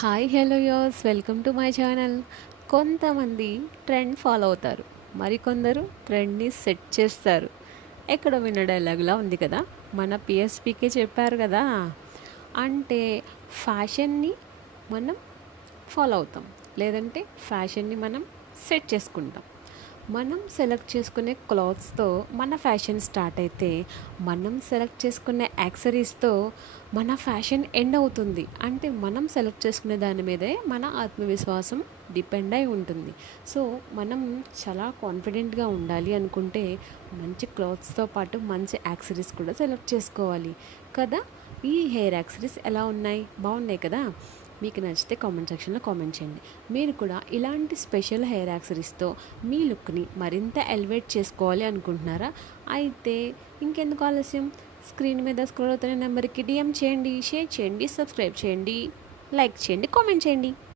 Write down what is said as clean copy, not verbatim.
Hi hello యోస్ welcome to my channel. కొంతమంది trend follow అవుతారు, మరికొందరు ట్రెండ్ని సెట్ చేస్తారు. ఎక్కడో విన్న డైలాగులా ఉంది కదా, మన పిఎస్పికే చెప్పారు కదా. అంటే ఫ్యాషన్ని మనం ఫాలో అవుతాం, లేదంటే ఫ్యాషన్ని మనం సెట్ చేసుకుంటాం. మనం సెలెక్ట్ చేసుకునే క్లాత్స్తో మన ఫ్యాషన్ స్టార్ట్ అయితే, మనం సెలెక్ట్ చేసుకునే యాక్సరీస్తో మన ఫ్యాషన్ ఎండ్ అవుతుంది. అంటే మనం సెలెక్ట్ చేసుకునే దాని మీదే మన ఆత్మవిశ్వాసం డిపెండ్ అయి ఉంటుంది. సో మనం చాలా కాన్ఫిడెంట్గా ఉండాలి అనుకుంటే మంచి క్లాత్స్తో పాటు మంచి యాక్సరీస్ కూడా సెలెక్ట్ చేసుకోవాలి కదా. ఈ హెయిర్ యాక్సరీస్ ఎలా ఉన్నాయి, బాగున్నాయి కదా. మీకు నచ్చితే కామెంట్ సెక్షన్లో కామెంట్ చేయండి. మీరు కూడా ఇలాంటి స్పెషల్ హెయిర్ యాక్సరీస్తో మీ లుక్ని మరింత ఎలివేట్ చేసుకోవాలి అనుకుంటున్నారా? అయితే ఇంకెందుకు ఆలస్యం, స్క్రీన్ మీద స్క్రోల్ అవుతున్న నెంబర్కి డిఎం చేయండి, షేర్ చేయండి, సబ్స్క్రైబ్ చేయండి, లైక్ చేయండి, కామెంట్ చేయండి.